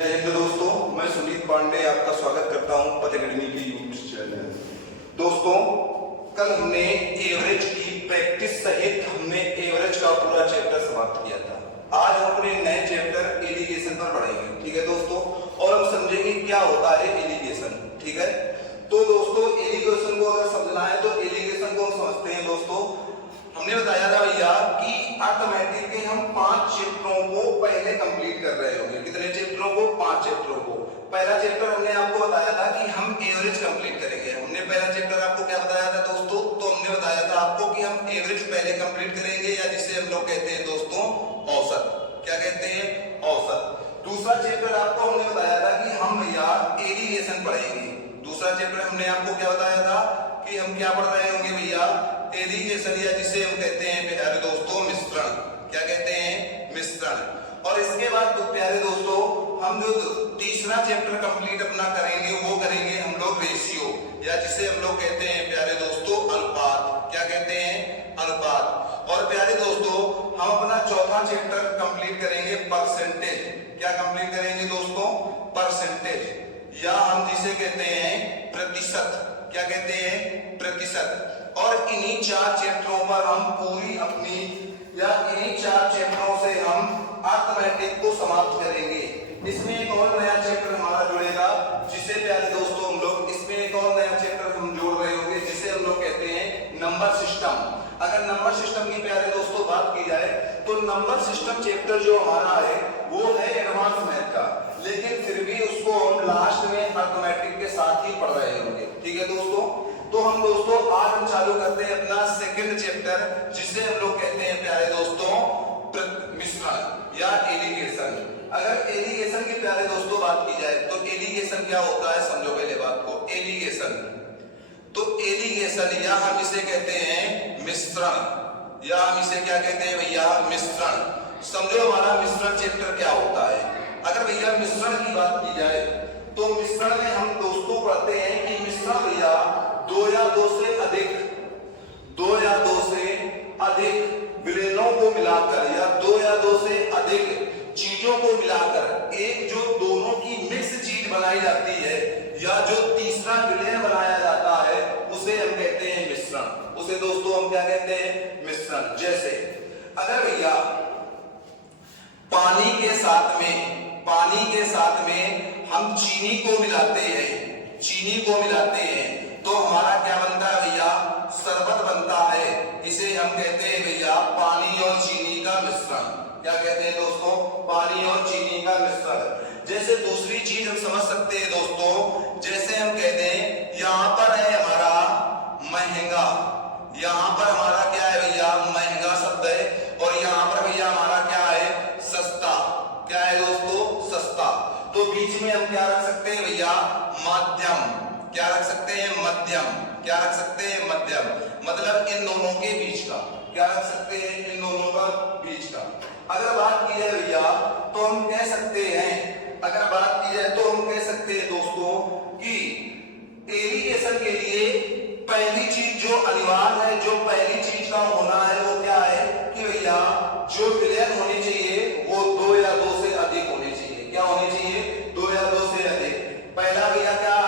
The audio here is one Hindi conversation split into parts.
जय हिंद दोस्तों, मैं सुनीत पांडे आपका स्वागत करता हूं पथ एकेडमी के यूट्यूब चैनल। दोस्तों, कल हमने एवरेज की प्रैक्टिस सहित हमने एवरेज का पूरा चैप्टर समाप्त किया था। आज हम अपने नए चैप्टर एलिगेशन पर पढ़ेंगे, ठीक है दोस्तों, और हम समझेंगे क्या होता है एलिगेशन, ठीक है। तो दोस्तों, एलिगेशन को अगर समझना है तो एलिगेशन को हम समझते हैं। दोस्तों, हमने बताया था भैया कि अर्थमेटिक के हम 5 चैप्टरों को पहले कंप्लीट कर रहे होंगे। कितने चैप्टरों को? 5 चैप्टरों को। पहला चैप्टर हमने आपको बताया था कि हम एवरेज कंप्लीट करेंगे। हमने पहला चैप्टर आपको क्या बताया था दोस्तों? तो हमने बताया था आपको कि हम एवरेज पहले कंप्लीट करेंगे, या जिसे हम लोग कहते हैं दोस्तों औसत। क्या कहते हैं? औसत। दूसरा चैप्टर आपको हमने बताया था कि हम भैया एलिगेशन पढ़ेंगे। दूसरा चैप्टर हमने आपको क्या बताया था कि हम क्या पढ़ रहे होंगे भैया? एलिगेशन, या जिसे हम कहते हैं प्यारे दोस्तों मिश्रण। क्या कहते हैं? मिश्रण। और इसके बाद तो प्यारे दोस्तों हम जो तीसरा चैप्टर कंप्लीट अपना करेंगे वो करेंगे हम लोग रेशियो, या जिसे हम लोग कहते हैं प्यारे दोस्तों अनुपात। क्या कहते हैं? अनुपात। और प्यारे दोस्तों हम अपना चौथा चैप्टर कंप्लीट करेंगे परसेंटेज। क्या कंप्लीट करेंगे दोस्तों? परसेंटेज, या हम जिसे कहते हैं प्रतिशत। क्या कहते हैं? प्रतिशत। और इन्हीं 4 चैप्टरों पर हम पूरी अपनी, या इन्हीं 4 चैप्टरों से हम अर्थमेटिक को समाप्त करेंगे। इसमें एक और नया चैप्टर हमारा जुड़ेगा, जिसे प्यारे दोस्तों हम लोग, इसमें एक और नया चैप्टर हम जोड़ रहे होंगे, जिसे हम लोग कहते हैं नंबर सिस्टम। अगर नंबर सिस्टम की प्यारे दोस्तों बात की जाए तो नंबर सिस्टम चैप्टर जो हमारा है वो है एडवांस मैथ का, लेकिन फिर भी उसको हम लास्ट में अर्थमेटिक के साथ ही पढ़ रहे होंगे, ठीक है दोस्तों। तो हम दोस्तों आज हम चालू करते हैं अपना सेकंड चैप्टर, जिसे हम लोग कहते हैं प्यारे दोस्तों मिश्रण या एलिगेशन। अगर एलिगेशन की प्यारे दोस्तों बात की जाए तो एलिगेशन क्या होता है समझो पहले बात को। एलिगेशन, तो एलिगेशन या हम इसे कहते हैं मिश्रण, या हम इसे क्या कहते हैं भैया? मिश्रण। समझो हमारा मिश्रण चैप्टर क्या होता है। अगर भैया मिश्रण की बात की जाए तो मिश्रण में हम दोस्तों पढ़ते हैं कि मिश्रण भैया 2 या 2 से अधिक, 2 या 2 से अधिक विलेनों को मिलाकर, या 2 या 2 से अधिक चीजों को मिलाकर एक जो दोनों की मिक्स चीज बनाई जाती है, या जो तीसरा विलेन बनाया जाता है, उसे हम कहते हैं मिश्रण। उसे दोस्तों हम क्या कहते हैं? मिश्रण। जैसे अगर भैया पानी के साथ में हम चीनी को मिलाते हैं, चीनी को मिलाते हैं, तो हमारा क्या बनता है भैया? शरबत बनता है। इसे हम कहते हैं भैया पानी और चीनी का मिश्रण। क्या कहते हैं दोस्तों? पानी और चीनी का मिश्रण। जैसे दूसरी चीज हम समझ सकते हैं दोस्तों, जैसे हम कहते हैं यहाँ पर है हमारा महंगा, यहाँ पर हमारा क्या है भैया? महंगा शब्द है, और यहाँ पर भैया हमारा क्या है? सस्ता। क्या है दोस्तों? सस्ता। तो बीच में हम क्या रख सकते हैं भैया? मध्यम। क्या रख सकते हैं? मध्यम। क्या रख सकते हैं? मध्यम। मतलब इन दोनों के बीच का। क्या रख सकते हैं? इन दोनों का बीच का। अगर बात की जाए भैया तो हम कह सकते हैं, अगर बात की जाए तो हम कह सकते हैं दोस्तों कि एलिगेशन के लिए पहली चीज जो अनिवार्य है, जो पहली चीज का होना है वो क्या है कि भैया जो विलेन होनी चाहिए वो 2 या 2 से अधिक होनी चाहिए। क्या होनी चाहिए? 2 या 2 से अधिक। पहला भैया क्या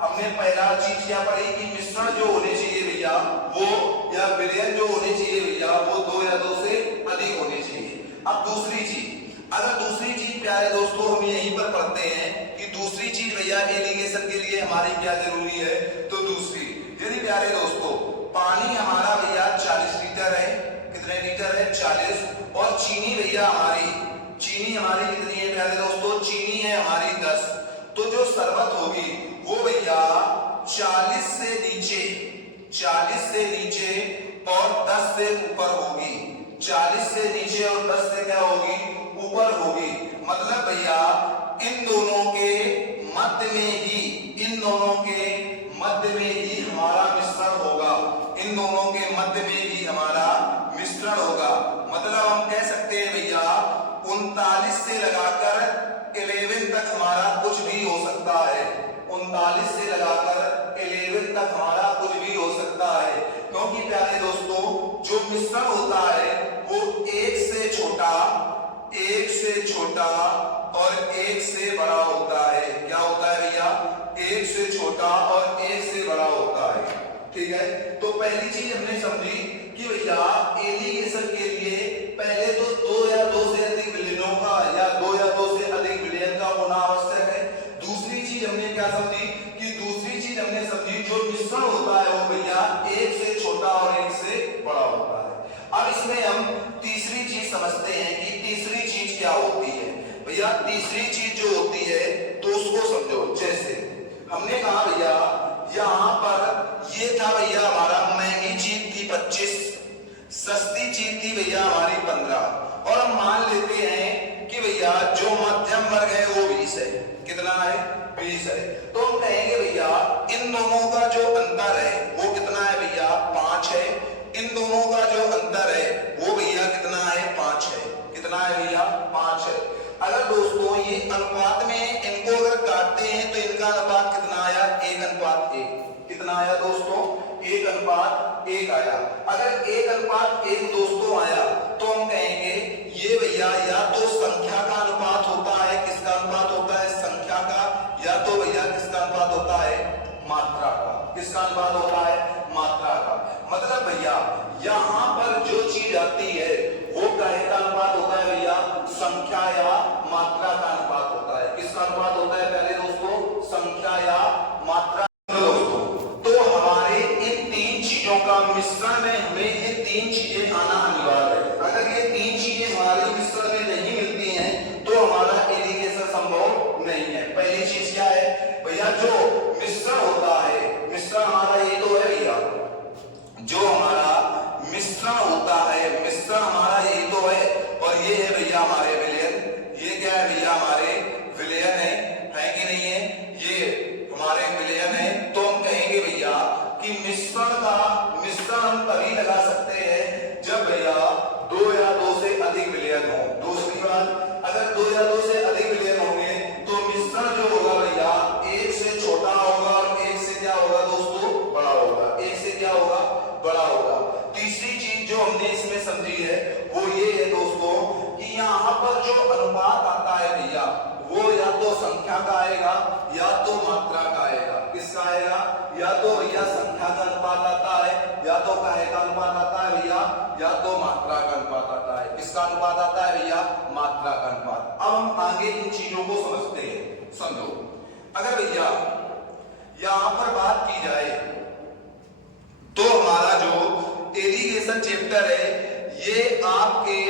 हमने पहला चीज क्या पढ़ी कि मिश्रण जो होने चाहिए भैया वो, या विलेन जो होने चाहिए भैया वो 2 या 2 से अधिक होने चाहिए। अब दूसरी चीज, अगर दूसरी चीज प्यारे दोस्तों हम यहीं पर पढ़ते हैं कि दूसरी चीज भैया एलिगेशन के लिए हमारी क्या जरूरी है, तो दूसरी, यदि प्यारे दोस्तों पानी हमारा भैया 40 लीटर है, कितने लीटर है? 40। और चीनी भैया हमारी, चीनी हमारी कितनी है प्यारे दोस्तों? चीनी है हमारी 10। तो जो शरबत होगी वो भैया 40 से नीचे, 40 से नीचे और 10 से ऊपर होगी। 40 से नीचे और 10 से क्या होगी? ऊपर होगी। मतलब भैया इन दोनों के मध्य में ही, इन दोनों के मध्य में ही हमारा मिश्रण होगा। इन दोनों के मध्य में ही हमारा मिश्रण होगा। मतलब हम कह सकते हैं भैया 39 से लगाकर 11 तक हमारा कुछ भी हो सकता है। 39 से लगाकर 11 तक हमारा कुछ भी हो सकता है, क्योंकि प्यारे दोस्तों जो मिश्रण होता है वो 1 से छोटा और 1 से बड़ा छोटा और 1 से बड़ा होता है। ठीक है, तो पहली चीज हमने समझी कि भैया एलिगेशन के लिए पहले तो 2 या 2 से अधिक विलयनों का या 2 या 2 से अधिक विलयन का होना आवश्यक है। दूसरी चीज हमने क्या समझी कि दूसरी चीज हमने समझी जो मिश्रण होता है वो भैया 1 से छोटा और 1 से बड़ा होता है। अब इसमें हम तीसरी चीज समझते हैं कि तीसरी चीज क्या होती है। भैया तीसरी चीज जो होती है तो उसको समझो। जैसे हमने कहा भैया यहाँ पर ये था भैया हमारा महंगी चीज थी 25, सस्ती चीज थी भैया हमारी 15, और हम मान लेते हैं कि भैया जो मध्यम वर्ग है वो 20 है। कितना है? 20 है। तो हम कहेंगे भैया इन दोनों का जो अंतर है वो कितना है भैया? 5 है। इन दोनों का जो अंतर है वो भैया कितना है? 5 है। कितना है भैया? 5 है। अगर दोस्तों ये अनुपात में इनको अगर काटते हैं तो इनका अनुपात कितना आया? 1:1। कितना आया दोस्तों? 1:1 आया। अगर 1:1 दोस्तों आया तो हम कहेंगे ये भैया या तो संख्या का अनुपात होता है। किसका अनुपात होता है? संख्या का। या तो भैया किसका अनुपात होता है? मात्रा का। किसका अनुपात होता है? मात्रा का। मतलब भैया यहाँ पर जो चीज आती है वो काहे का अनुपात होता है भैया? संख्या या मात्रा का अनुपात होता है। किसका अनुपात होता है पहले दोस्तों? संख्या या मात्रा। दोस्तों तो हमारे इन 3 चीजों का मिश्रण में हमें ये 3 चीजें आना अनिवार्य है। अगर ये 3 चीजें हमारे मिश्रण में नहीं मिलती हैं तो हमारा एलिगेशन संभव नहीं है। पहली चीज क्या है भैया? जो मिश्रण होता है, मिश्रण हमारा ये तो है भैया, जो हमारा मिश्रण होता है, मिश्रण हमारा ये तो है, और ये है भैया हमारे विलयन। ये क्या है भैया? हमारे विलयन है कि नहीं है? ये हमारे विलयन है। तो हम कहेंगे भैया कि मिश्रण हम तभी लगा सकते हैं जब भैया 2 या 2 से अधिक विलयन हो। दूसरी बात, अगर 2 या 2 से अधिक विलयन होंगे तो मिश्रण जो होगा भैया 1 से छोटा होगा और 1 से क्या होगा दोस्तों? बड़ा होगा। 1 से क्या होगा? बड़ा होगा। तीसरी चीज जो हमने इसमें समझी है वो ये है दोस्तों कि यहाँ पर जो अनुपात आता है भैया वो या तो संख्या का आएगा या तो मात्रा का आएगा। किसका आएगा? या तो भैया संख्या का अनुपात आता है या तो काहे का अनुपात आता है भैया? या तो मात्रा का अनुपात आता है। किसका अनुपात आता है भैया? मात्रा का अनुपात। अब हम आगे इन चीजों को समझते हैं। समझो, अगर भैया यहां पर बात की जाए तो हमारा जो एलिगेशन चैप्टर है ये आपके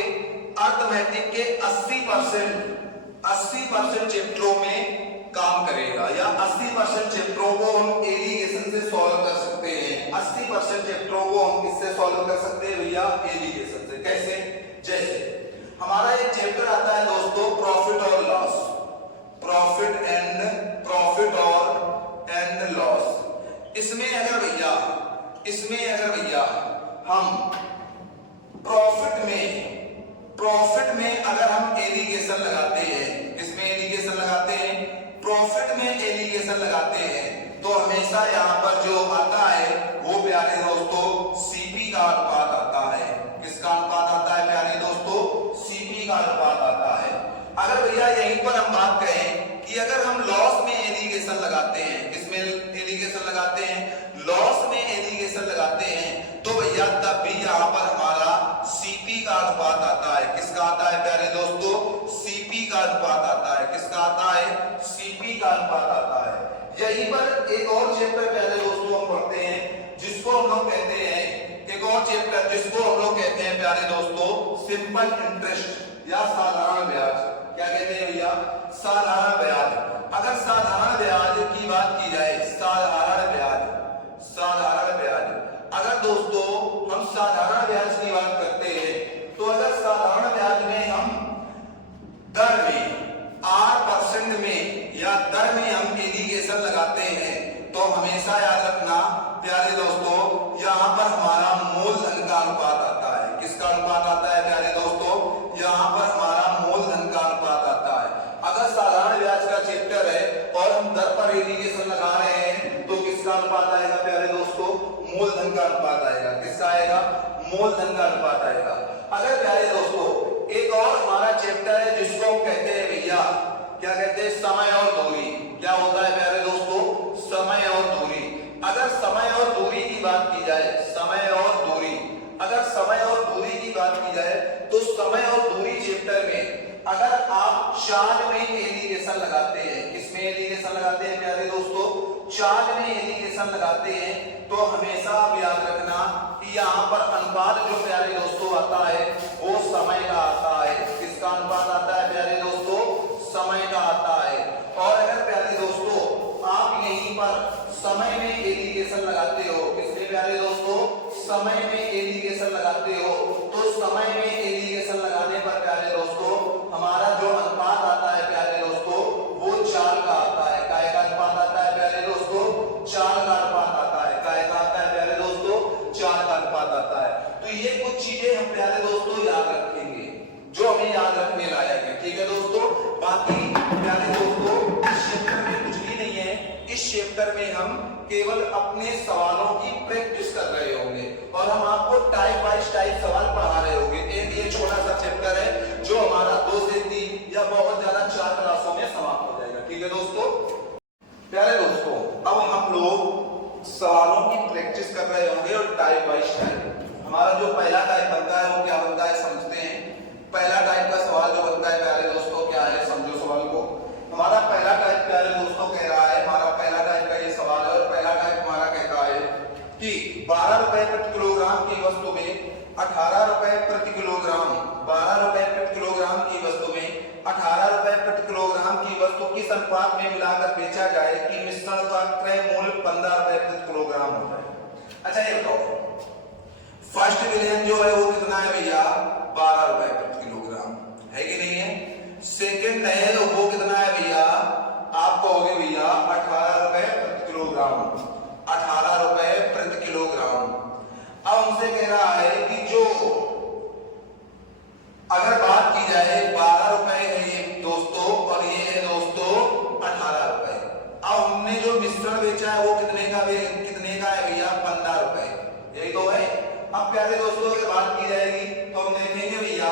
अर्थमेटिक के 80% चैप्टरों में काम करेगा, या 80% चैप्टरों को हम एलिगेशन से सॉल्व कर सकते हैं। 80% चैप्टरों को हम किससे सॉल्व कर सकते हैं भैया? एलिगेशन से। कैसे? जैसे हमारा एक चैप्टर आता है दोस्तों प्रॉफिट और लॉस, प्रॉफिट और लॉस। इसमें अगर भैया हम प्रॉफिट में अगर हम एलिगेशन लगाते हैं, किसमें एलिगेशन लगाते हैं? प्रॉफिट में एलिगेशन लगाते हैं तो हमेशा यहाँ पर जो आता है वो प्यारे दोस्तों सीपी का अनुपात आता है। किसका अनुपात आता है प्यारे दोस्तों? सीपी का अनुपात आता है। अगर भैया यहीं पर हम बात करें कि अगर हम लॉस में एलिगेशन लगाते हैं, किसमें एलिगेशन लगाते हैं? लॉस में एलिगेशन लगाते हैं तो भैया तब भी यहाँ पर हमारा सीपी का अनुपात आता है। किसका आता है प्यारे दोस्तों? सीपी का अनुपात आता है। किसका आता है? सीपी का अनुपात आता है। यहीं पर एक और चैप्टर प्यारे दोस्तों हम पढ़ते हैं जिसको हम लोग कहते हैं, एक और चैप्टर जिसको हम लोग कहते हैं प्यारे दोस्तों सिंपल इंटरेस्ट या साधारण ब्याज। क्या कहते हैं भैया? साधारण ब्याज। अगर साधारण ब्याज की बात की जाए, साधारण ब्याज अगर दोस्तों हम साधारण ब्याज की बात करते हैं तो अगर साधारण ब्याज में हम दर में R% में या दर में हम एलिगेशन लगाते हैं तो हमेशा याद रखना प्यारे दोस्तों यहाँ पर हमारा मूलधन का अनुपात आता है। किसका अनुपात आता है प्यारे दोस्तों? यहाँ पर हमारा मूलधन का अनुपात आता है। अगर साधारण ब्याज का चैप्टर है और हम दर पर एलिगेशन लगा रहे हैं तो किसका अनुपात आएगा प्यारे दोस्तों? मूलधन का अनुपात आएगा। किसका आएगा? मूलधन का अनुपात आएगा। अगर प्यारे दोस्तों एक और हमारा चैप्टर है जिसको हम कहते हैं भैया, क्या कहते हैं? समय और दूरी। क्या होता है प्यारे दोस्तों? समय और एलिगेशन लगाते हैं तो हमेशा आप याद रखना कि यहाँ पर अनुपात जो प्यारे दोस्तों आता है वो समय का आता है। किसका अनुपात आता है प्यारे दोस्तों? समय का आता है। और अगर प्यारे दोस्तों आप यहीं पर समय में एलिगेशन लगाते हो, किसमें प्यारे दोस्तों? समय में एलिगेशन लगाते हो, तो समय में एलिगेशन लगाने पर प्यारे दोस्तों हमारा जो अनुपात आता है प्यारे दोस्तों वो 4 का आता है। काय का अनुपात आता है प्यारे दोस्तों? 4 का अनुपात आता है। काय का आता है प्यारे दोस्तों? 4 का अनुपात आता है। तो ये कुछ चीजें हम प्यारे दोस्तों याद रखेंगे जो हमें याद रखने लायक है। ठीक है दोस्तों, बाकी प्यारे दोस्तों इस चैप्टर में कुछ भी नहीं है। इस चैप्टर में हम केवल अपने सवालों की प्रैक्टिस कर रहे होंगे और हम आपको टाइप वाइज टाइप सवाल पढ़ा रहे होंगे। एक ये छोटा सा चैप्टर है जो हमारा 2 से 3 या बहुत ज्यादा 4 क्लासों में समाप्त हो जाएगा। ठीक है दोस्तों, प्यारे दोस्तों अब हम लोग सवालों की प्रैक्टिस कर रहे होंगे और टाइप वाइज टाइप। हमारा जो पहला टाइप बनता है वो क्या बनता है समझते हैं। पहला टाइप का सवाल जो बनता है प्यारे दोस्तों क्या है, समझो सवाल को। हमारा पहला टाइप प्यारे दोस्तों कह रहा है, हमारा पहला टाइप का ये सवाल है और पहला टाइप हमारा कहता है कि 12 रुपए प्रति किलोग्राम की वस्तु में 18 रुपए प्रति किलोग्राम, 12 रुपए प्रति किलोग्राम की वस्तु में 18 रुपए प्रति किलोग्राम की वस्तु किस अनुपात में मिलाकर बेचा जाए कि मिश्रण का क्रय मूल्य 15 रुपए प्रति किलोग्राम हो जाए। अच्छा ये बताओ, फर्स्ट विलेन जो है वो कितना है भैया? 12 रुपए प्रति किलोग्राम है कि नहीं है। सेकंड है वो कितना है भैया? आप कहोगे भैया 18 रुपए प्रति किलोग्राम, 18 रुपए प्रति किलोग्राम। अब हमसे कह रहा है कि जो अगर बात की जाए 12 रुपए है ये दोस्तों और ये है दोस्तों 18 रुपए। अब हमने जो मिश्रण बेचा है वो कितने का है भैया? 15 रुपए, यही तो है। अब प्यारे दोस्तों अगर बात की जाएगी तो हम देखेंगे भैया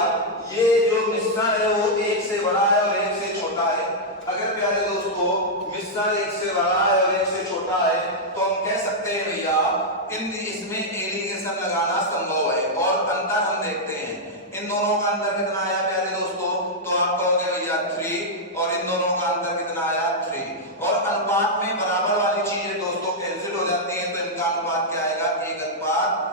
ये जो मिश्रण है वो 1 से बड़ा है और 1 से छोटा है। अगर प्यारे दोस्तों मिश्रण 1 से बड़ा है और 1 से छोटा है तो हम कह सकते हैं भैया इसमें एलिगेशन लगाना संभव है। और अंतर हम देखते हैं, इन दोनों का अंतर कितना आया प्यारे दोस्तों? तो आप कहोगे भैया 3 और इन दोनों का अंतर कितना आया? 3। और अनुपात में बराबर वाली चीजें दोस्तों कैंसिल हो जाती है तो इनका अनुपात क्या आएगा? 1:1।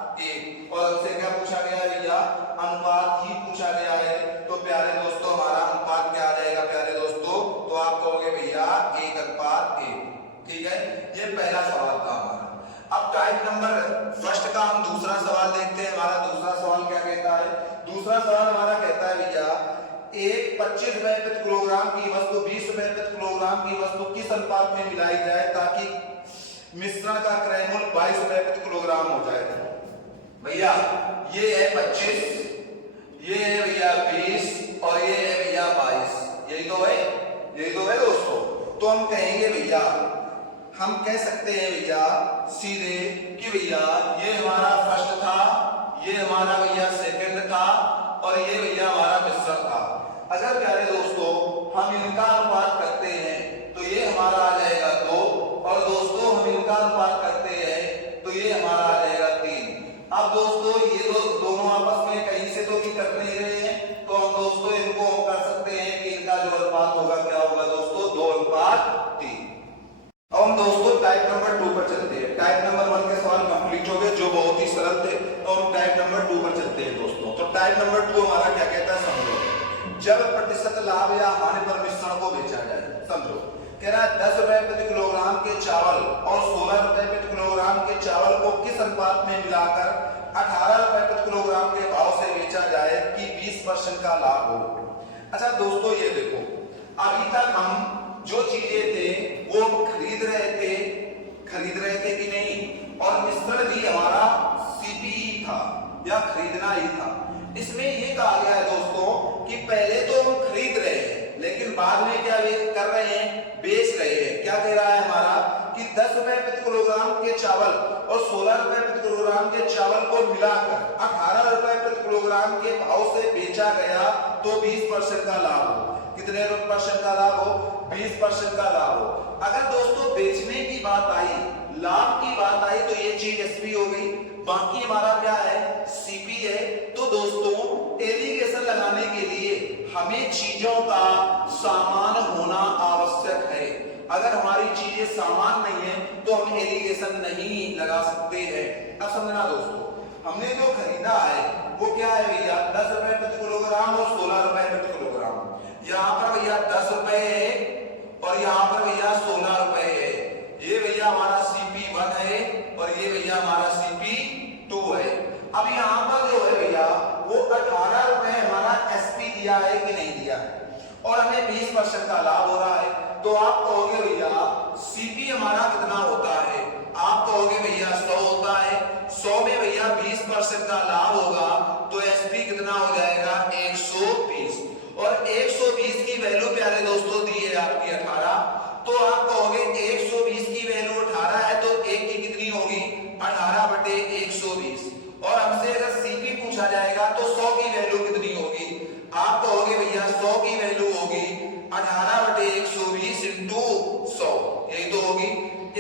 और हमसे क्या पूछा गया है भैया? अनुपात ही पूछा गया है। तो प्यारे दोस्तों हमारा अनुपात क्या आ जाएगा प्यारे दोस्तों? तो आप कहोगे भैया 1:1। ठीक है, ये पहला सवाल था हमारा। अब टाइप नंबर फर्स्ट का हम दूसरा सवाल देखते हैं। हमारा दूसरा सवाल क्या कहता है? दूसरा सवाल हमारा कहता है भैया एक 25 रुपए प्रति किलोग्राम की वस्तु 20 रुपए प्रति किलोग्राम की वस्तु किस अनुपात में मिलाई जाए ताकि मिश्रण का क्रय मूल्य 22 रुपए प्रति किलोग्राम हो जाए। भैया ये है 25, ये है भैया 20 और ये है भैया 22, यही तो है, यही तो है दोस्तों। तो हम कहेंगे भैया, हम कह सकते हैं भैया सीधे कि भैया ये हमारा फर्स्ट था, ये हमारा भैया सेकंड था और ये भैया हमारा मिश्रण था। अगर प्यारे दोस्तों हम इनका अनुपात करते हैं तो ये हमारा आ जाएगा 2 और दोस्तों हम इनका अनुपात करते हैं तो ये हमारा आ जाएगा 3। अब दोस्तों ये दोनों आपस में कहीं से तो भी कट नहीं रहे हैं तो हम दोस्तों इनको कर सकते हैं कि इनका जो अनुपात होगा क्या होगा दोस्तों? 2:3। अब हम दोस्तों टाइप नंबर 2 पर चलते हैं। टाइप नंबर 1 के सवाल कंप्लीट हो गए जो बहुत ही सरल थे, तो हम टाइप नंबर 2 पर चलते हैं दोस्तों। तो टाइप नंबर 2 हमारा क्या कहता है समझो। जब प्रतिशत लाभ या हानि पर मिश्रण को बेचा जाए, समझो कह रहा है 10 रुपए प्रति किलोग्राम के चावल और 16 रुपए प्रति किलोग्राम के चावल को किस अनुपात में मिलाकर 18 रुपए प्रति किलोग्राम के भाव से बेचा जाए कि 20% का लाभ हो। अच्छा दोस्तों ये देखो, अभी तक हम जो चीजें थे वो खरीद रहे थे कि नहीं, और मिश्रण भी हमारा सीपीई था या खरीदना ही था। इसमें ये कहा गया है दोस्तों कि पहले तो हम खरीद रहे हैं लेकिन बाद में क्या कर रहे हैं? बेच रहे हैं। क्या कह रहा है हमारा कि 10 रुपए प्रति किलोग्राम के चावल और 16 रुपए प्रति किलोग्राम के चावल को मिलाकर 18 रुपए प्रति किलोग्राम के भाव से बेचा गया तो 20% का लाभ हो। कितने % का लाभ हो? 20% का लाभ हो। अगर दोस्तों बेचने की बात आई, लाभ की बात आई तो ये चीज एसपी हो गई, बाकी हमारा क्या है? सीपी है। तो दोस्तों एलिगेशन लगाने के लिए हमें चीजों का सामान होना आवश्यक है। अगर हमारी चीजें सामान नहीं है तो हम एलिगेशन नहीं लगा सकते हैं। अब समझना दोस्तों, हमने जो खरीदा है वो क्या है भैया, 10 रुपए प्रति किलोग्राम और 16 रुपए प्रति किलोग्राम। यहाँ पर भैया 10 रुपए है और यहाँ पर भैया 16 रुपए है। ये भैया हमारा CP1 है और ये भैया हमारा CP2 है। अब यहाँ पर जो है भैया वो 18 रुपए हमारा SP दिया है कि नहीं दिया है और हमें 20% का लाभ हो रहा है। तो आप कहोगे भैया CP हमारा कितना होता है, आप कहोगे भैया 100 होता है। 100 में भैया 20% का लाभ होगा तो SP कितना हो जाएगा 120 और 120 की वैल्यू प्यारे दोस्तों दी है आपकी 18। तो आप कहोगे 120 की वैल्यू 18 है तो 1 की कितनी होगी 18/120 और हमसे अगर CP पूछा जाएगा तो 100 की वैल्यू कितनी होगी, आप कहोगे भैया 100 की वैल्यू होगी 18/120 इंटू 100, यही तो होगी।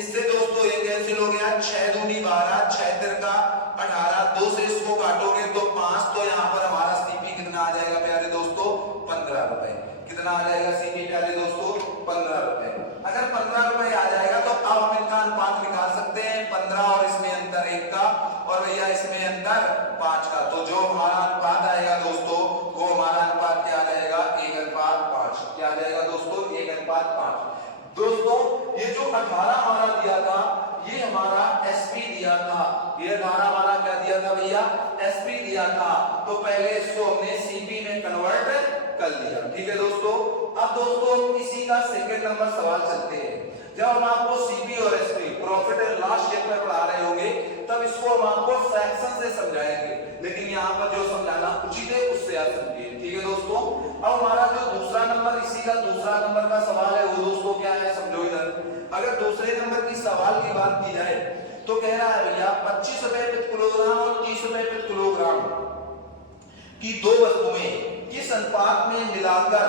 इससे दोस्तों ये कैंसिल हो गया, 6 दूनी 12, 6 तिरका 18, 2 से इसको काटोगे तो 5, तो यहाँ पर हमारा CP कितना आ जाएगा प्यारे दोस्तों 15 रुपए। कितना आ जाएगा CP प्यारे दोस्तों 15 रुपए। अगर 15 रुपए आ जाएगा तो अब हम इनका अनुपात निकाल सकते हैं, 15 और इसमें अंतर 1 का और भैया इसमें अंतर 5 का। तो जो हमारा अनुपात आएगा दोस्तों वो हमारा अनुपात क्या आ जाएगा 1:5। क्या आ जाएगा दोस्तों 1:5। दोस्तों ये जो 18 हमारा दिया था ये हमारा SP दिया था, ये 18 हमारा क्या दिया था भैया SP दिया था। तो पहले इसको हमने CP में कन्वर्ट कर दिया, ठीक है दोस्तों। अब दोस्तों इसी का सेकंड नंबर सवाल चलते हैं। जब हम आपको CP और SP profit and loss statement में पढ़ा रहे होंगे तब इसको हम आपको फ्रैक्शन से समझाएंगे, लेकिन यहाँ पर जो समझाना उचित है उससे आप समझिए, ठीक है दोस्तों। अब हमारा जो दूसरा नंबर, इसी का दूसरा नंबर का सवाल है वो दोस्तों क्या है समझो इधर। अगर दूसरे नंबर की सवाल की बात की जाए तो कह रहा है भैया 25 रुपए प्रति किलोग्राम और 30 रुपए प्रति किलोग्राम की दो वस्तुएं किस अनुपात में मिलाकर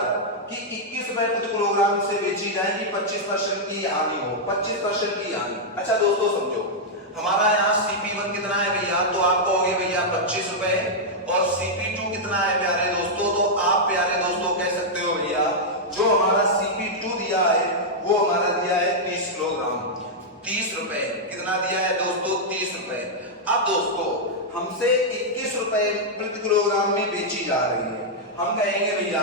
कि 21 रुपए प्रति किलोग्राम से बेची जाएगी 25% की हानि हो, 25% की हानि। अच्छा दोस्तों समझो, हमारा यहाँ CP1 कितना है भैया, तो आप कहोगे भैया 25 रुपए और CP2 कितना है प्यारे दोस्तों, तो आप प्यारे दोस्तों कह सकते हो भैया जो हमारा CP2 दिया है वो हमारा दिया है 30 किलोग्राम, 30 रुपए। कितना दिया है दोस्तों 30 रुपए। अब दोस्तों हमसे 21 रुपए प्रति किलोग्राम में बेची जा रही है, हम कहेंगे भैया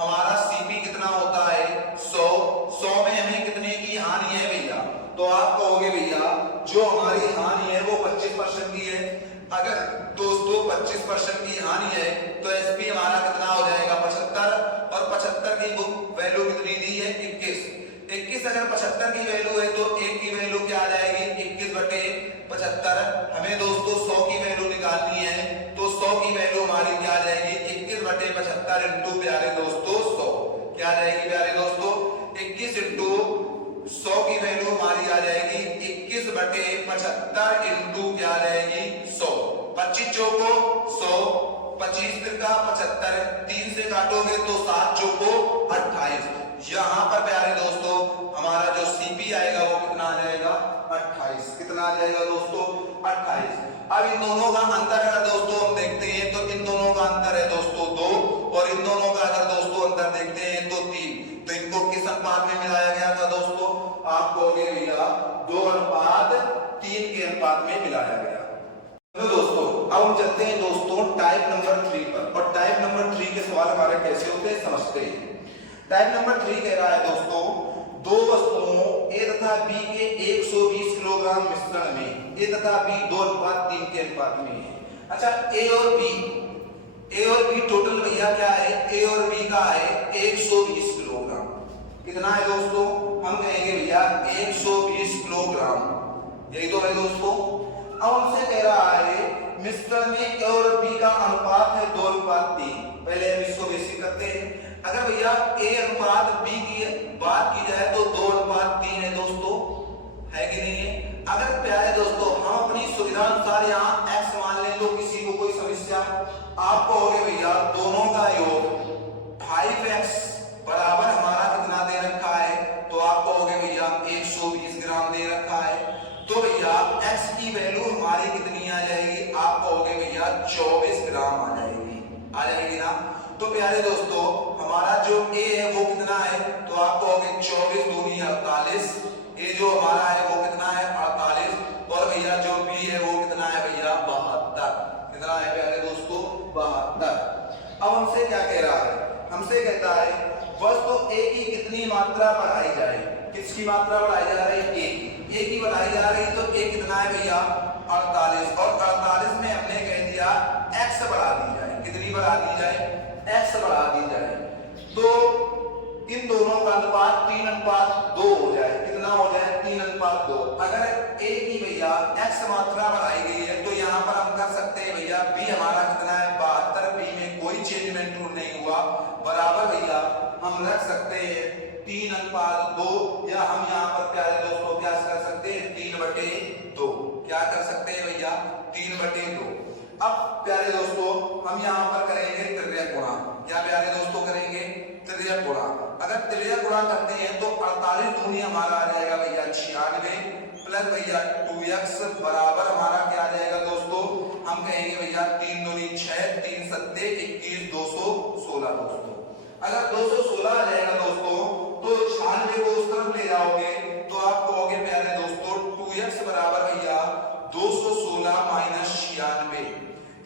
हमारा CP कितना होता है 100 में हमें कितने की हानि है भैया, तो आप कहोगे भैया जो हमारी हानि है वो 25% की है। अगर दोस्तों 25% की हानि है तो SP हमारा कितना हो जाएगा 75 और 75 की वैल्यू कितनी दी है 21। अगर 75 की वैल्यू है तो 1 की वैल्यू क्या आ जाएगी 21/75। हमें दोस्तों 100 की वैल्यू निकालनी है तो 100 की वैल्यू हमारी क्या आ जाएगी 21/75 इंटू प्यारे दोस्तों 100। क्या आ जाएगी प्यारे दोस्तों 21 इंटू 100 की वैल्यू हमारी आ जाएगी 21/75 इंटू क्या आ जाएगी 100। 25 चौको 100, 25 तिरका 75, 3 से काटोगे तो 7 चौको 28। यहाँ पर प्यारे दोस्तों हमारा जो CP आएगा वो कितना आ जाएगा 28। कितना आ जाएगा दोस्तों 28। अब इन दोनों का अंतर अगर दोस्तों हम देखते हैं तो इन दोनों का अंतर है दोस्तों 2 और इन दोनों का अगर दोस्तों अंतर देखते हैं तो 3। तो इनको किस अनुपात में मिलाया गया था दोस्तों, आप कहोगे भैया 2:3 के अनुपात में मिलाया गया। तो दोस्तों अब हम चलते हैं दोस्तों टाइप नंबर 3 पर, और टाइप नंबर 3 के सवाल हमारे कैसे होते हैं समझते हैं। टाइप नंबर 3 कह रहा है दोस्तों दो वस्तुओं A तथा B के 120 किलोग्राम मिश्रण में A तथा B 2:3 के अनुपात में है। अच्छा A और B टोटल भैया क्या है, A और B का है 120 किलोग्राम। कितना है दोस्तों, हम कहेंगे भैया 120 किलोग्राम, यही तो है दोस्तों। अब हमसे कह रहा है मिश्रण में A और B का अनुपात है 2:3। पहले हम इसको बेसिक करते हैं। अगर भैया A अनुपात B की बात की जाए तो 2:3 है दोस्तों, है कि नहीं है। अगर प्यारे दोस्तों हम अपनी सुविधा अनुसार यहाँ x मान ले लो, किसी को कोई समस्या, आप कहोगे भैया दोनों का योग 5x बराबर हमारा कितना दे रखा है, तो आप कहोगे भैया 120 ग्राम दे रखा है। तो भैया x की वैल्यू हमारी कितनी आ जाएगी, आप कहोगे भैया 24 ग्राम आ जाएगी ना। तो प्यारे दोस्तों हमारा जो A है वो कितना है, तो आप कहोगे 24 दूनी 48 48, ये जो हमारा है वो कितना है 48, और भैया जो बी है वो कितना है भैया 72। कितना है प्यारे दोस्तों 72। अब हमसे क्या कह रहा है, हमसे कहता है वस्तु ए की कितनी मात्रा बढ़ाई जाए। किसकी मात्रा बढ़ाई जा रही है, ए की बढ़ाई जा रही, तो ए कितना है भैया 48, और 48 में हमने कह दिया x बढ़ा दी जाए। कितनी बढ़ा दी जाए, x बढ़ा दी जाए, तो इन दोनों का अनुपात 3:2 हो जाए। कितना हो जाए 3:2। अगर a की भैया x मात्रा बढ़ाई गई है तो यहाँ पर हम कर सकते हैं भैया b हमारा कितना है 72, b में कोई चेंजमेंट नहीं हुआ, बराबर भैया हम रख सकते हैं 3:2, या हम यहाँ पर प्यारे दोस्तों क्या कर सकते हैं 3/2। क्या कर सकते हैं भैया 3/2। अब प्यारे दोस्तों हम यहाँ पर करेंगे त्रिज्यक गुणा। क्या प्यारे दोस्तों करेंगे त्रिज्यक गुणा। अगर त्रिज्यक गुणा करते हैं तो 48 दूनी हमारा आ जाएगा भैया 96, प्लस भैया 2x बराबर हमारा क्या आ जाएगा दोस्तों, हम कहेंगे भैया 3 दूनी 6, 3 सत्ते 21, 216 दोस्तों। अगर 216 आ जाएगा दोस्तों तो 96 को उस तरफ ले जाओगे तो आप कहोगे प्यारे दोस्तों 2x बराबर भैया 216 माइनस 96,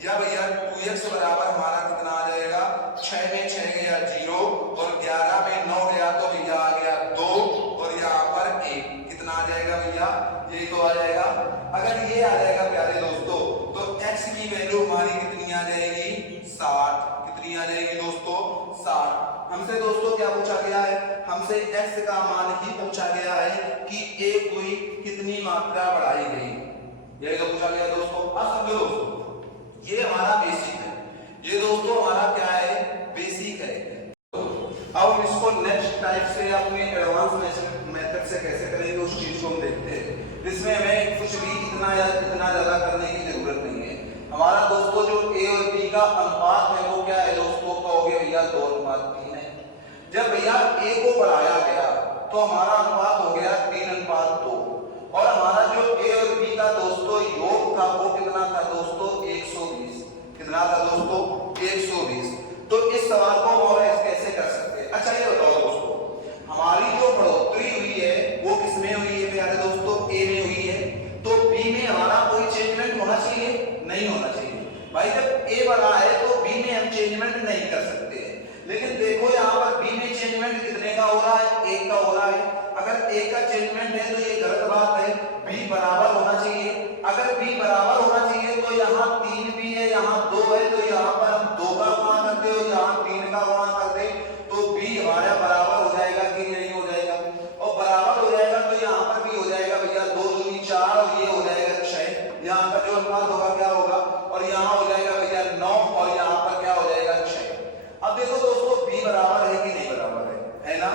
या भैया 2x बराबर हमारा कितना आ जाएगा 6 में 6 गया 0, और 11 में 9 गया तो भैया आ गया 2, और यहाँ पर 1। कितना आ जाएगा भैया, ये तो आ जाएगा। अगर ये आ जाएगा प्यारे दोस्तों तो x की वैल्यू हमारी कितनी आ जाएगी 60। कितनी आ जाएगी दोस्तों 60। हमसे दोस्तों क्या पूछा गया है, हमसे x का मान ही पूछा गया है कि a कोई कितनी मात्रा बढ़ाई गई, यही तो पूछा गया दोस्तों। अब समझो दोस्तों ये हमारा बेसिक है, ये दोस्तों हमारा क्या है बेसिक है। अब हम इसको नेक्स्ट टाइप से अपने एडवांस मेथड से कैसे करेंगे उस चीज को हम देखते हैं। इसमें हमें कुछ भी इतना ज्यादा करने की जरूरत नहीं है। हमारा दोस्तों जो a और b का अनुपात है वो क्या है दोस्तों, कहोगे भैया 2:3 है। जब भैया a को बढ़ाया गया तो हमारा अनुपात हो गया 3:2, और हमारा जो a और b का दोस्तों योग था वो कितना था दोस्तों 120। कितना था दोस्तों 120। तो इस सवाल को और कैसे कर सकते हैं। अच्छा ये बताओ दोस्तों हमारी जो बढ़ोतरी हुई है वो किसमें हुई है प्यारे दोस्तों, a में हुई है, तो b में हमारा कोई चेंजमेंट होना चाहिए, नहीं होना चाहिए भाई। जब a बढ़ा है तो b में हम चेंजमेंट नहीं कर सकते हैं, लेकिन देखो यहाँ पर b में चेंजमेंट कितने का हो रहा है, 1 का हो रहा है। अगर a का चेंजमेंट है तो ये गलत बात है, b बराबर होना चाहिए। अगर b बराबर होना चाहिए तो यहाँ 3 भी है, यहाँ 2 है, तो यहाँ पर हम 2 का गुणा करते हो, यहाँ 3 का गुणा करते तो b हमारा बराबर हो जाएगा कि नहीं हो जाएगा, और बराबर हो जाएगा तो यहाँ पर भी हो जाएगा भैया 2 दूनी 4, और ये हो जाएगा 6। यहाँ का जो अनुपात होगा क्या होगा, और यहाँ हो जाएगा भैया 9, और यहाँ पर क्या हो जाएगा 6। अब देखो दोस्तों b बराबर है कि नहीं बराबर है ना।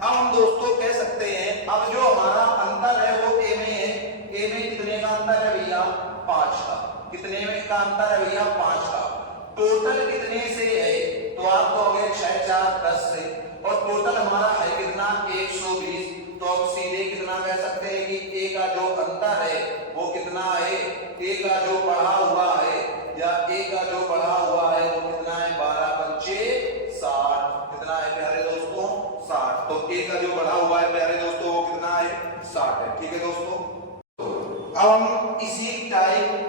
अब हम दोस्तों कह सकते हैं अब जो हमारा अंतर है वो a में है, a में कितने का अंतर है भैया 5 का। कितने में का अंतर है भैया 5 का। टोटल कितने से है तो आप कहोगे 6 4 10 से, और टोटल हमारा है कितना 120। तो हम सीधे कितना कह सकते हैं कि a का जो अंतर है वो कितना है, a का जो बढ़ा हुआ है या a का जो बढ़ा हुआ है वो कितना है 12 पंचे 60। कितना है प्यारे दोस्तों 60। तो a का जो बढ़ा हुआ है प्यारे दोस्तों वो कितना है 60 है। ठीक है दोस्तों। अब हम इसी टाइप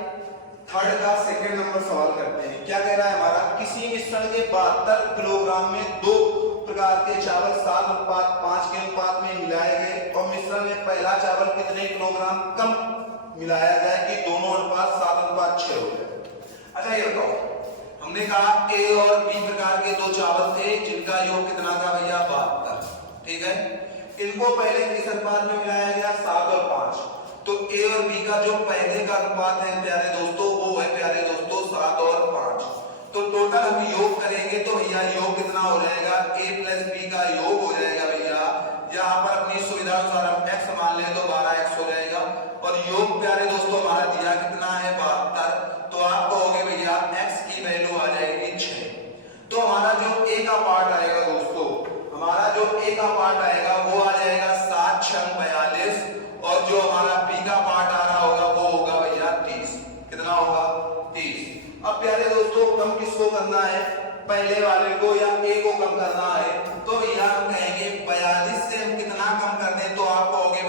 थर्ड का सेकंड नंबर सवाल करते हैं। क्या कह रहा है हमारा, किसी मिश्रण के 72 किलोग्राम में 2 प्रकार के चावल 7:5 के अनुपात में मिलाए गए, और मिश्रण में पहला चावल कितने किलोग्राम कम मिलाया जाए कि दोनों अनुपात 7:6 हो जाए। अच्छा ये बताओ, हमने कहा ए और बी प्रकार के 2 चावल थे जिनका योग कितना था भैया 72। ठीक है, इनको पहले किस अनुपात में मिलाया गया 7 और 5। तो ए और बी का जो पहले का अनुपात है प्यारे दोस्तों वो है प्यारे दोस्तों 7 और 5। तो टोटल हम योग करेंगे तो भैया योग कितना हो जाएगा, a प्लस b का योग हो जाएगा भैया। यहाँ पर अपनी सुविधा अनुसार हम x मान ले तो 12x हो जाएगा, और योग प्यारे दोस्तों हमारा दिया कितना है 72। तो आप कहोगे भैया x की वैल्यू आ जाएगी 6। तो हमारा जो a का पार्ट आएगा दोस्तों, हमारा जो a का पार्ट आएगा वो आ जाएगा 7 6 42, और जो हमारा b का पार्ट आ रहा होगा वो होगा भैया 30। कितना होगा 30। अब प्यारे दोस्तों कम किसको करना है, पहले वाले को या a को कम करना है। तो भैया हम कहेंगे 42 से हम कितना कम कर दें, तो आप कहोगे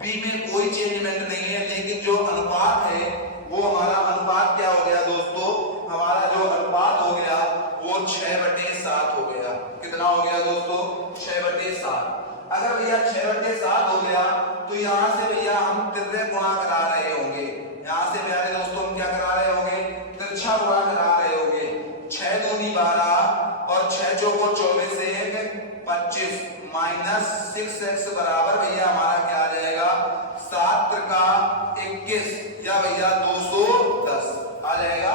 बी में कोई चेंजमेंट नहीं है, लेकिन जो अनुपात है वो हमारा अनुपात क्या हो गया दोस्तों, हमारा जो अनुपात हो गया वो 6/7 हो गया। कितना हो गया दोस्तों, 6/7। अगर भैया 6/7 हो गया तो यहाँ से भैया हम तिर्यक गुणा करा रहे होंगे, यहाँ से प्यारे दोस्तों हम क्या करा रहे होंगे, तिरछा गुणा करा रहे होंगे। 6 दूनी 12 और 6 चौको 24 से 25 माइनस 6x बराबर भैया हमारा क्या आ जाएगा, 7 त्रिका 21 या भैया 210 आ जाएगा।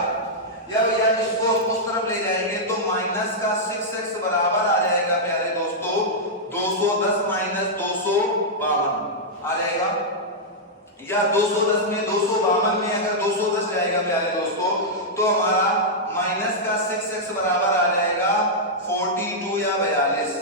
या भैया इसको हम उस तरफ ले जाएंगे तो माइनस का 6x बराबर आ जाएगा प्यारे दोस्तों 210 माइनस 252 आ जाएगा। या 210 में 252 में अगर 210 जाएगा प्यारे दोस्तों तो हमारा माइनस का 6x बराबर आ जाएगा 42 या 42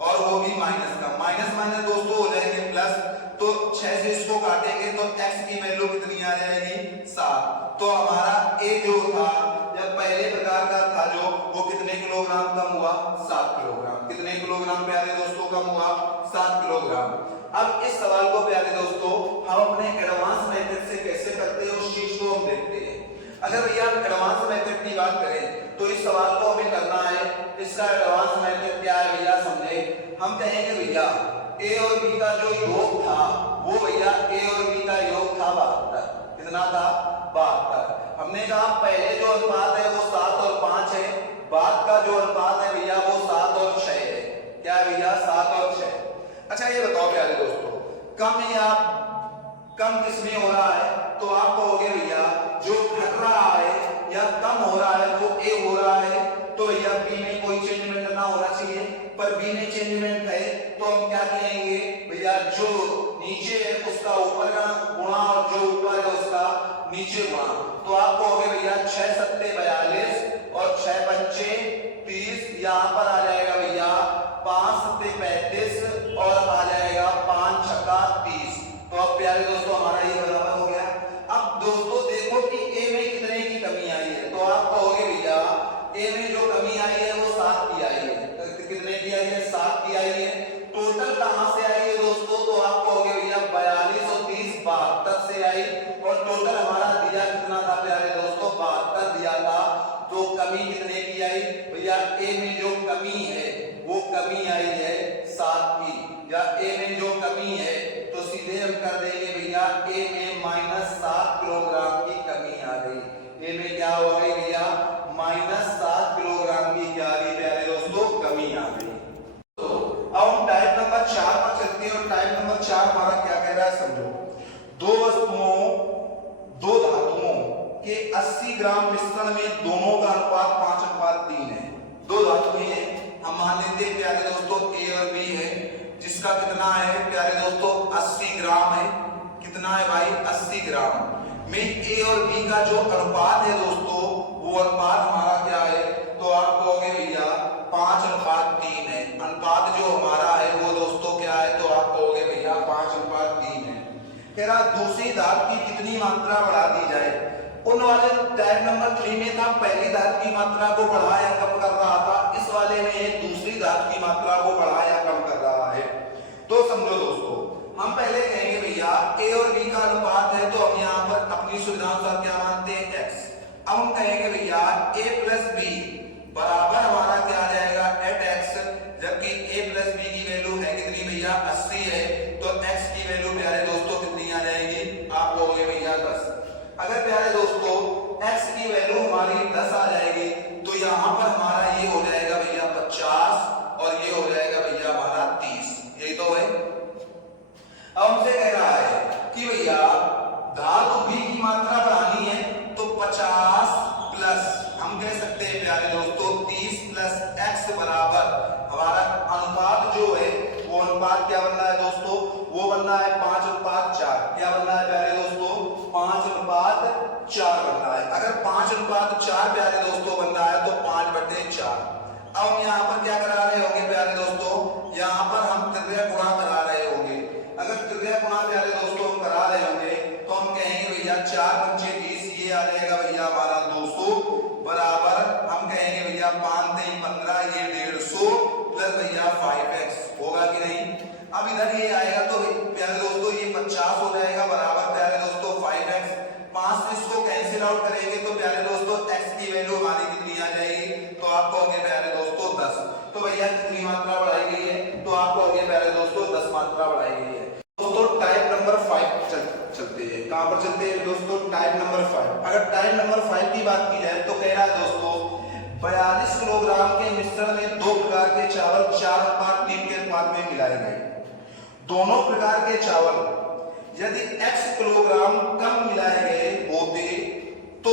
और वो भी माइनस का, माइनस माइनस दोस्तों हो जाएंगे प्लस, तो 6 से इसको काटेंगे तो x की वैल्यू कितनी आ जाएगी, 7। तो हमारा a जो था जब पहले प्रकार का था जो वो कितने किलोग्राम कम हुआ, 7 किलोग्राम। कितने किलोग्राम प्यारे दोस्तों कम हुआ, 7 किलोग्राम। अब इस सवाल को प्यारे दोस्तों हम अपने एडवांस मेथड से कैसे करते हैं उस चीज को हम देखते हैं। अगर भैया एडवांस मेथड की बात करें तो इस सवाल को हमें करना है, इसका एडवांस मेथड क्या है भैया समझे। हम कहेंगे भैया a और b का जो योग था वो भैया a और b का योग था 72। कितना था, 72। हमने कहा पहले जो अनुपात है वो 7 और 5 है, बाद का जो अनुपात है भैया वो 7 और 6 है। क्या है भैया, 7 और 6। अच्छा ये बताओ प्यारे दोस्तों कम या कम किसमें हो रहा है, तो आप कहोगे भैया जो घट रहा है या कम हो रहा है वो a हो रहा है, तो भैया b में कोई चेंजमेंट ना होना चाहिए, पर b में चेंजमेंट है तो हम क्या कहेंगे भैया जो नीचे है उसका ऊपर का गुणा और जो ऊपर है उसका नीचे गुणा। तो आप कहोगे भैया 6 सत्ते 42 और 6 पंचे 30, यहाँ पर आ जाएगा भैया 5 सत्ते 35 और आ जाएगा 5 छक्का 30। तो अब प्यारे दोस्तों हमारा ये बराबर हो गया। अब दोस्तों देखो कि a में कितने की कमी आई है, तो आप कहोगे भैया a में जो कमी आई है वो 7 की आई है। कितने की आई है, 7 की आई है। टोटल कहां से आई है दोस्तों, तो आप कहोगे भैया 42 और 30 72 से आई, और टोटल हमारा दिया कितना था प्यारे दोस्तों, 72 दिया था। तो कमी कितने की आई भैया, a में जो कमी है वो कमी आई है 7 की, या a में जो कमी है तो सीधे हम कर देंगे भैया a में -7 किलोग्राम की कमी आ गई। a में क्या हो गई भैया, -7 किलोग्राम की क्या आ गई प्यारे दोस्तों, कमी आ गई। तो अब हम टाइप नंबर 4 पर चलते हैं, और टाइप नंबर 4 हमारा क्या कह रहा है समझो। दो धातुओं के 80 ग्राम मिश्रण में दोनों का अनुपात 5:3 है। दो धातुएं हैं, हम मान लेते हैं प्यारे दोस्तों a और b है, जिसका कितना है प्यारे दोस्तों 80 ग्राम है। कितना है भाई, 80 ग्राम में a और b का जो अनुपात है दोस्तों वो अनुपात हमारा क्या है, तो आप कहोगे भैया 5:3 है। अनुपात जो हमारा है वो दोस्तों क्या है, तो आप कहोगे भैया 5:3 है। कह रहा दूसरी धातु की कितनी मात्रा बढ़ा दी जाए। उन वाले टाइप नंबर 3 में था पहली धातु की मात्रा को बढ़ा या कम कर रहा था, इस वाले में दूसरी धातु की मात्रा को बढ़ा या कम कर रहा है। तो समझो दोस्तों हम पहले कहेंगे भैया a और b का अनुपात है, तो हम यहाँ पर अपनी सुविधा अनुसार क्या मानते हैं, x। अब हम कहेंगे भैया a + b बराबर हमारा क्या आ जाएगा 8x, जबकि a + b की वैल्यू है कितनी भैया 80 है, तो x की वैल्यू प्यारे दोस्तों कितनी आ जाएगी, आप कहोगे भैया 10। अगर प्यारे दोस्तों x की वैल्यू हमारी 10 आ जाएगी तो यहाँ पर हमारा ये हो जाएगा भैया 50 और ये हो जाएगा भैया हमारा 30। यही तो है। अब हमसे कह रहा है कि भैया धातु b की मात्रा बढ़ानी है, तो 50 प्लस हम कह सकते हैं प्यारे दोस्तों 30 + x बराबर हमारा अनुपात जो है वो अनुपात क्या बनना है दोस्तों, वो बनना है 5:4। क्या बनना है प्यारे दोस्तों, 5:4 बनना है। अगर 5:4 प्यारे दोस्तों बनना है तो 5/4। अब हम यहाँ पर क्या करा रहे होंगे प्यारे दोस्तों, यहाँ पर हम त्रिज्या गुणा करा रहे होंगे। अगर त्रिज्या गुणा प्यारे दोस्तों हम करा रहे होंगे तो हम कहेंगे भैया 4 पंचे 20, ये आ जाएगा भैया हमारा 200 बराबर हम कहेंगे भैया 5 3 15, ये 150 प्लस भैया 5x होगा कि नहीं। अब इधर ये आएगा तो प्यारे दोस्तों ये 50 बात की जाए तो कह रहा है दोस्तों 42 किलोग्राम के मिश्रण में दो प्रकार के चावल 4:3 के अनुपात में मिलाए गए। दोनों प्रकार के चावल यदि x किलोग्राम कम मिलाए गए होते तो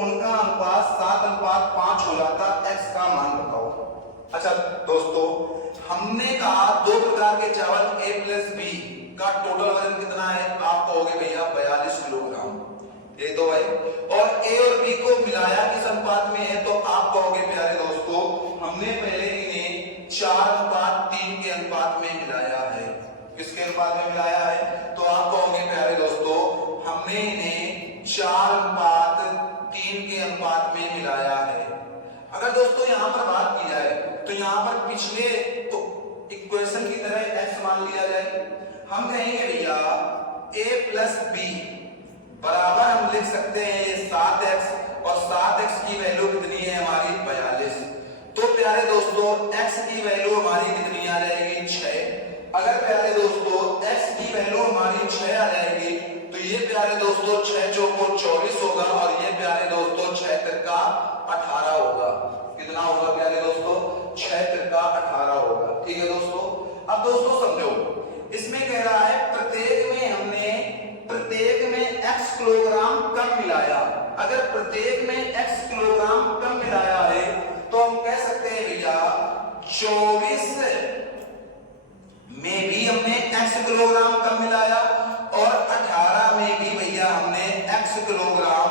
उनका अनुपात 7:5 हो जाता। x का मान बताओ। अच्छा दोस्तों, हमने कहा दो प्रकार के चावल a प्लस b का टोटल वजन कितना है? आप कहोगे भैया 42 किलोग्राम, ये दो है। और a और b को मिलाया किस अनुपात में है? तो आप कहोगे प्यारे दोस्तों हमने पहले इन्हें 4:3 के अनुपात में मिलाया है। किसके अनुपात में मिलाया है? तो आप कहोगे प्यारे दोस्तों हमने इन्हें 4:3 के अनुपात में मिलाया है। अगर दोस्तों यहां पर बात की जाए तो यहां पर पिछले तो इक्वेशन की तरह x मान लिया जाए। हम कहेंगे भैया a प्लस b बराबर हम लिख सकते हैं 7x और 7x की वैल्यू कितनी है हमारी 42। तो प्यारे दोस्तों x की वैल्यू हमारी कितनी आ जाएगी 6। अगर प्यारे दोस्तों x की वैल्यू हमारी 6 आ जाएगी तो ये प्यारे दोस्तों 6 चौको 24 होगा और ये प्यारे दोस्तों 6 तिरका 18 होगा। कितना होगा प्यारे दोस्तों? 6 तिरका 18 होगा। ठीक है दोस्तों। अब दोस्तों समझो, इसमें कह रहा है प्रत्येक में x किलोग्राम कम मिलाया। अगर प्रत्येक में x किलोग्राम कम मिलाया है तो हम कह सकते हैं भैया 24 में भी हमने x किलोग्राम कम मिलाया और 18 में भी भैया हमने x किलोग्राम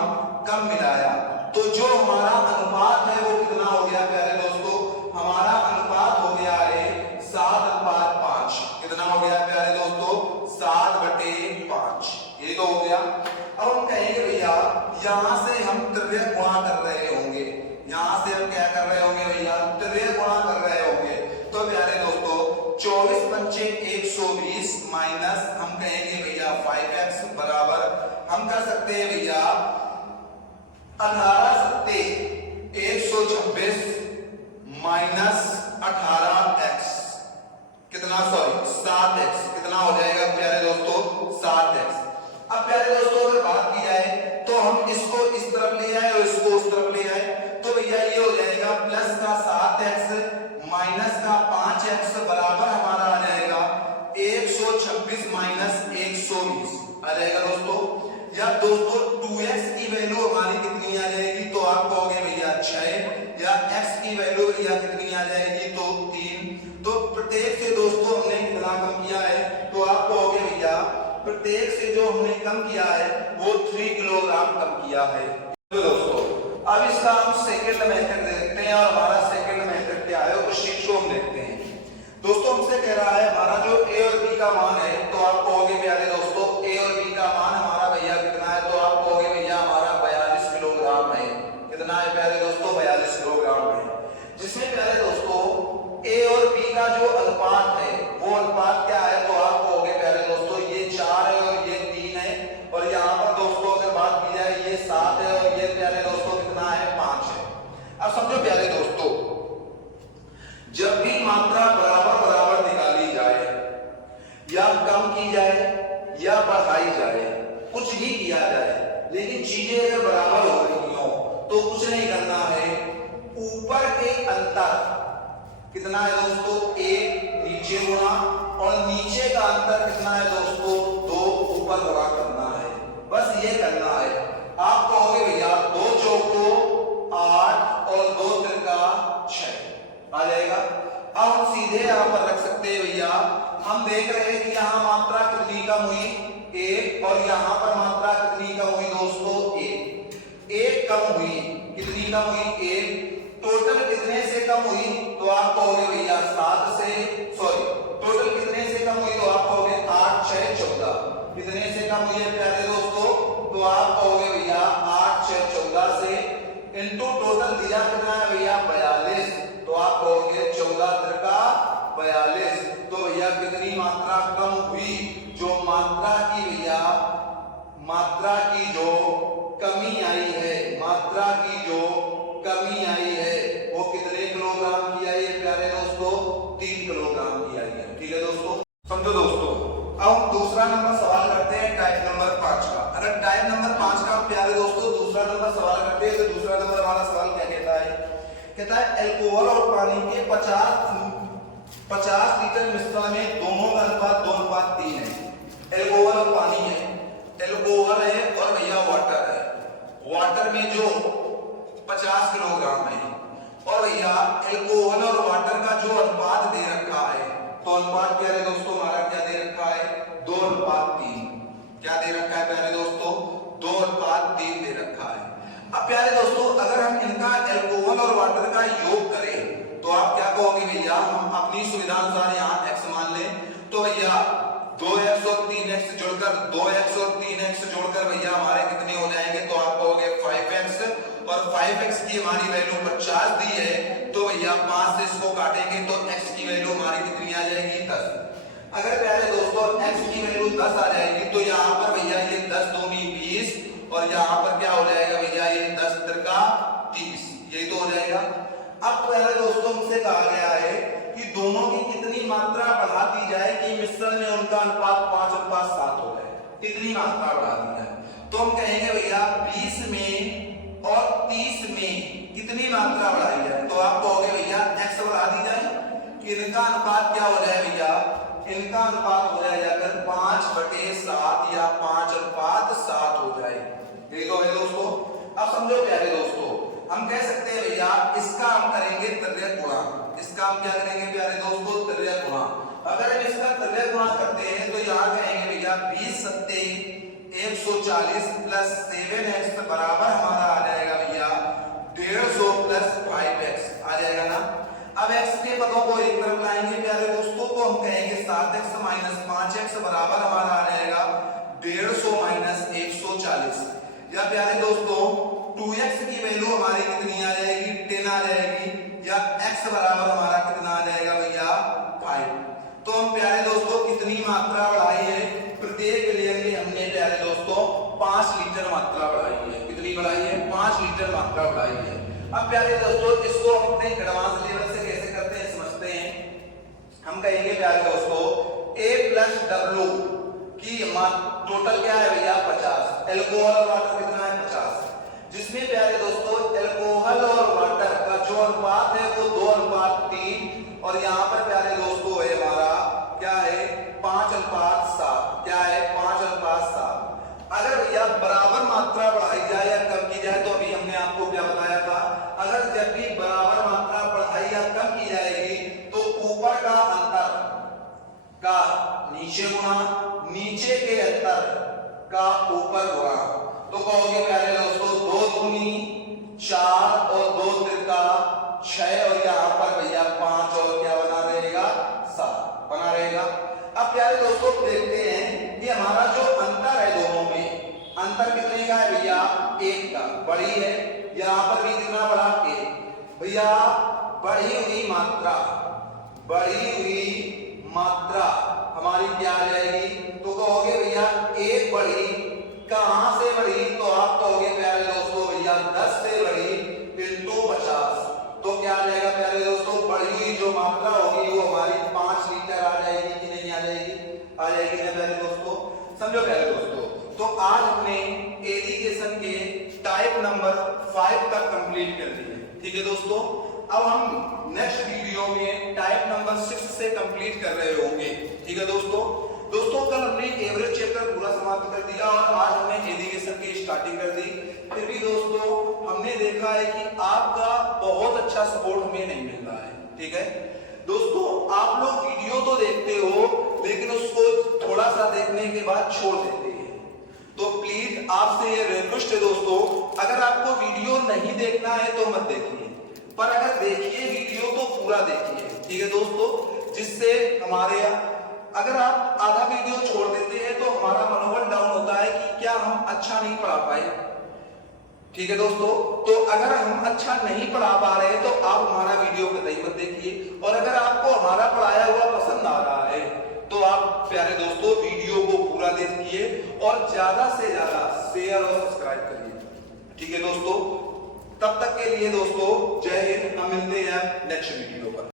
कम मिलाया। तो जो हमारा अनुपात है वो कितना हो गया प्यारे दोस्तों? हमारा अनुपात हो गया है 7:5। कितना हो गया प्यारे दोस्तों? 7/5। ये तो हो गया। अब हम कहेंगे भैया यहां से हम त्रिज्या गुणा कर रहे होंगे। यहां से हम क्या कर रहे होंगे भैया? त्रिज्या गुणा कर रहे होंगे। तो प्यारे दोस्तों 24 पंचे 120 माइनस हम कहेंगे भैया 5x बराबर हम कर सकते हैं भैया 18 सत्ते 126 माइनस 18x कितना? Sorry 7x। कितना हो जाएगा प्यारे दोस्तों? 7x। अब प्यारे दोस्तों अगर बात की जाए तो हम इसको इस तरफ ले आए और इसको उस तरफ ले आए तो भैया ये हो जाएगा प्लस का 7x माइनस का 5x बराबर हमारा आ जाएगा 126 माइनस 120 आ जाएगा दोस्तों। या दोस्तों 2x की वैल्यू हमारी कितनी आ जाएगी? तो आप कहोगे भैया 6। या x की वैल्यू भैया कितनी आ जाएगी? तो 3। तो प्रत्येक से दोस्तों हमने कितना कम किया है? तो आप कहोगे भैया प्रत्येक से जो हमने कम किया है वो 3 किलोग्राम कम किया है। तो दोस्तों अब इसका हम सेकंड मेथड देखते हैं और हमारा सेकंड मेथड क्या है उस चीज को हम देखते हैं। दोस्तों हमसे कह रहा है हमारा जो a और b का मान है तो आप कहोगे प्यारे दोस्तों a और b का मान हमारा भैया कितना है? तो आप कहोगे भैया हमारा 42 किलोग्राम है। कितना है प्यारे दोस्तों? 42 किलोग्राम है। जिसमें प्यारे दोस्तों a और b का जो अनुपात है वो अनुपात क्या है? तो आप कहोगे प्यारे दोस्तों ये 4 है और ये 3 है। और यहाँ पर दोस्तों अगर बात की जाए ये 7 है और ये प्यारे दोस्तों कितना है? 5 है। अब समझो प्यारे दोस्तों जब भी मात्रा बराबर बराबर निकाली जाए या कम की जाए या बढ़ाई जाए कुछ ही किया जाए लेकिन चीजें अगर बराबर हो रही हो तो कुछ नहीं करना है। ऊपर के अंतर कितना है दोस्तों? 1 नीचे गुणा और नीचे का अंतर कितना है दोस्तों? 2 ऊपर गुणा करना है। बस ये करना है। आप कहोगे भैया 2 चौको 8 और 2 तिरका 6 आ जाएगा। अब हम सीधे यहाँ पर रख सकते हैं भैया हम देख रहे हैं कि यहाँ मात्रा कितनी कम हुई? 1 और यहाँ पर मात्रा कितनी कम हुई दोस्तों? 1 कम हुई। कितनी कम हुई? 1। टोटल कितने से कम हुई? तो आप कहोगे भैया 7 से सॉरी टोटल कितने से कम हुई? तो आप कहोगे 8 6 14। कितने से कम हुई है प्यारे दोस्तों? तो आप कहोगे भैया 8 6 14 से इनटू टोटल दिया कितना है भैया? 42। तो आप कहोगे 14 तिरका 42। तो भैया कितनी मात्रा कम हुई? जो मात्रा की भैया मात्रा की जो कमी आई है मात्रा की जो कमी आई है वो कितने किलोग्राम की आई है प्यारे दोस्तों? 3 किलोग्राम की आई है। ठीक है दोस्तों। समझो दोस्तों अब हम दूसरा नंबर सवाल करते हैं टाइप नंबर 5 का। अगर अगर टाइप नंबर 5 का प्यारे दोस्तों दूसरा नंबर सवाल करते हैं, तो दूसरा नंबर हमारा सवाल क्या कहता है? कहता है अल्कोहल और पानी के 50 लीटर मिश्रण में दोनों का अनुपात 2:3 है। अल्कोहल और पानी है, अल्कोहल है और भैया वाटर है। वाटर में जो 50 किलोग्राम है और भैया अल्कोहल और वाटर का जो अनुपात दे रखा है, तो अनुपात प्यारे दोस्तों हमारा क्या दे रखा है? 2:3। क्या दे रखा है प्यारे दोस्तों? 2:3 दे रखा है। अब प्यारे दोस्तों अगर हम इनका अल्कोहल और वाटर का योग करें तो आप क्या कहोगे भैया? हम अपनी सुविधा अनुसार यहाँ x मान लें, तो भैया 2x और 3x जोड़कर 2x और 3x जोड़कर भैया हमारे कितने हो जाएंगे? तो आप कहोगे 5x, और 5x की हमारी वैल्यू 50 दी है, तो भैया 5 से इसको काटेंगे तो x की वैल्यू हमारी कितनी आ जाएगी? 10। अगर प्यारे दोस्तों x की वैल्यू 10 आ जाएगी तो यहाँ पर भैया ये 10 दूनी 20 और यहाँ पर क्या हो जाएगा भैया? ये 10 त्रिका 30, यही तो हो जाएगा। अब प्यारे दोस्तों हमसे कहा गया है कि दोनों की कितनी मात्रा बढ़ा दी जाए कि मिश्रण में उनका अनुपात 5:7 हो जाए। कितनी मात्रा बढ़ा दी जाए? तो हम कहेंगे भैया 20 में और 30 में कितनी मात्रा बढ़ाई जाए? तो आप कहोगे भैया x बढ़ा दी जाए कि इनका अनुपात क्या हो जाए भैया? इनका अनुपात हो जाए जाकर 5/7 या 5:7 हो जाए। यही तो है दोस्तों। अब समझो प्यारे दोस्तों, हम कह सकते हैं भैया इसका हम करेंगे त्रिज्या गुणा। इसका हम क्या करेंगे प्यारे दोस्तों? त्रिज्या गुणा। अगर हम इसका त्रिज्या गुणा करते हैं तो यहाँ कहेंगे भैया 20 सत्ते 140 प्लस 7x बराबर हमारा आ जाएगा भैया 150 प्लस 5x आ जाएगा ना। अब x के पदों को एक तरफ लाएंगे प्यारे दोस्तों, तो हम कहेंगे 7x माइनस 5x बराबर हमारा आ जाएगा 150 माइनस 140। या प्यारे दोस्तों 2x की वैल्यू हमारी कितनी आ जाएगी? 10 आ जाएगी। या x बराबर हमारा कितना आ जाएगा भैया? 5। तो हम प्यारे दोस्तों कितनी मात्रा बढ़ाई है? प्रत्येक विलयन में हमने प्यारे दोस्तों 5 लीटर मात्रा बढ़ाई है। कितनी बढ़ाई है? 5 लीटर मात्रा बढ़ाई है। अब प्यारे दोस्तों इसको हम अपने एडवांस लेवल से कैसे करते हैं समझते हैं। हम कहेंगे प्यारे दोस्तों a प्लस w की टोटल क्या है भैया? 50। अल्कोहल और वाटर कितना है? 50। जिसमें प्यारे दोस्तों अल्कोहल और वाटर का जो अनुपात है वो 2:3 और यहाँ पर प्यारे दोस्तों है हमारा क्या है? 5:7। क्या है? 5:7। अगर भैया बराबर मात्रा बढ़ाई जाए या कम की जाए, तो अभी हमने आपको क्या बताया था? अगर जब भी बराबर मात्रा बढ़ाई या कम की जाएगी तो ऊपर का अंतर का नीचे गुणा, नीचे के अंतर का ऊपर गुणा। तो कहोगे प्यारे दोस्तों 2 दूनी 4 और 2 त्रिका 6 और यहाँ पर भैया 5 और क्या बना रहेगा? 7 बना रहेगा। अब प्यारे दोस्तों देखते हैं कि हमारा जो अंतर है दोनों में, अंतर कितने का है भैया? 1 का। बड़ी है, यहाँ पर भी कितना बड़ा? 1। भैया बढ़ी हुई मात्रा हमारी क्या आ जाएगी? तो कहोगे भैया 1 बढ़ी, कहां से बढ़ी? तो आप कहोगे प्यारे दोस्तों भैया 10 से बढ़ी इंटू 50। तो क्या आ जाएगा प्यारे दोस्तों? बढ़ी हुई जो मात्रा होगी वो हमारी 5 लीटर आ जाएगी कि नहीं आ जाएगी? आ जाएगी ना प्यारे दोस्तों। समझो प्यारे दोस्तों, तो आज हमने एजुकेशन के टाइप नंबर 5 तक कंप्लीट कर दिए। ठीक है दोस्तों, अब हम नेक्स्ट वीडियो में टाइप नंबर 6 से कंप्लीट कर रहे होंगे। ठीक है दोस्तों। कल हमने एवरेज चैप्टर पूरा समाप्त कर दिया और आज हमने एजुकेशन की स्टार्टिंग कर दी। फिर भी दोस्तों हमने देखा है कि आपका बहुत अच्छा सपोर्ट हमें नहीं मिल रहा है। ठीक है दोस्तों, आप लोग वीडियो तो देखते हो लेकिन उसको थोड़ा सा देखने के बाद छोड़ देते हैं। तो प्लीज आपसे ये रिक्वेस्ट है दोस्तों, अगर आपको वीडियो नहीं देखना है तो मत देखिए, पर अगर देखिए वीडियो तो पूरा देखिए। ठीक है दोस्तों, जिससे हमारे अगर आप आधा वीडियो छोड़ देते हैं तो हमारा मनोबल डाउन होता है कि क्या हम अच्छा नहीं पढ़ा पाए। ठीक है दोस्तों, तो अगर हम अच्छा नहीं पढ़ा पा रहे हैं तो आप हमारा वीडियो कतई मत देखिए, और अगर आपको हमारा पढ़ाया हुआ पसंद आ रहा है तो आप प्यारे दोस्तों वीडियो को पूरा देखिए और ज्यादा से ज्यादा शेयर और सब्सक्राइब करिए। ठीक है दोस्तों, तब तक के लिए दोस्तों जय हिंद। हम मिलते हैं नेक्स्ट वीडियो पर।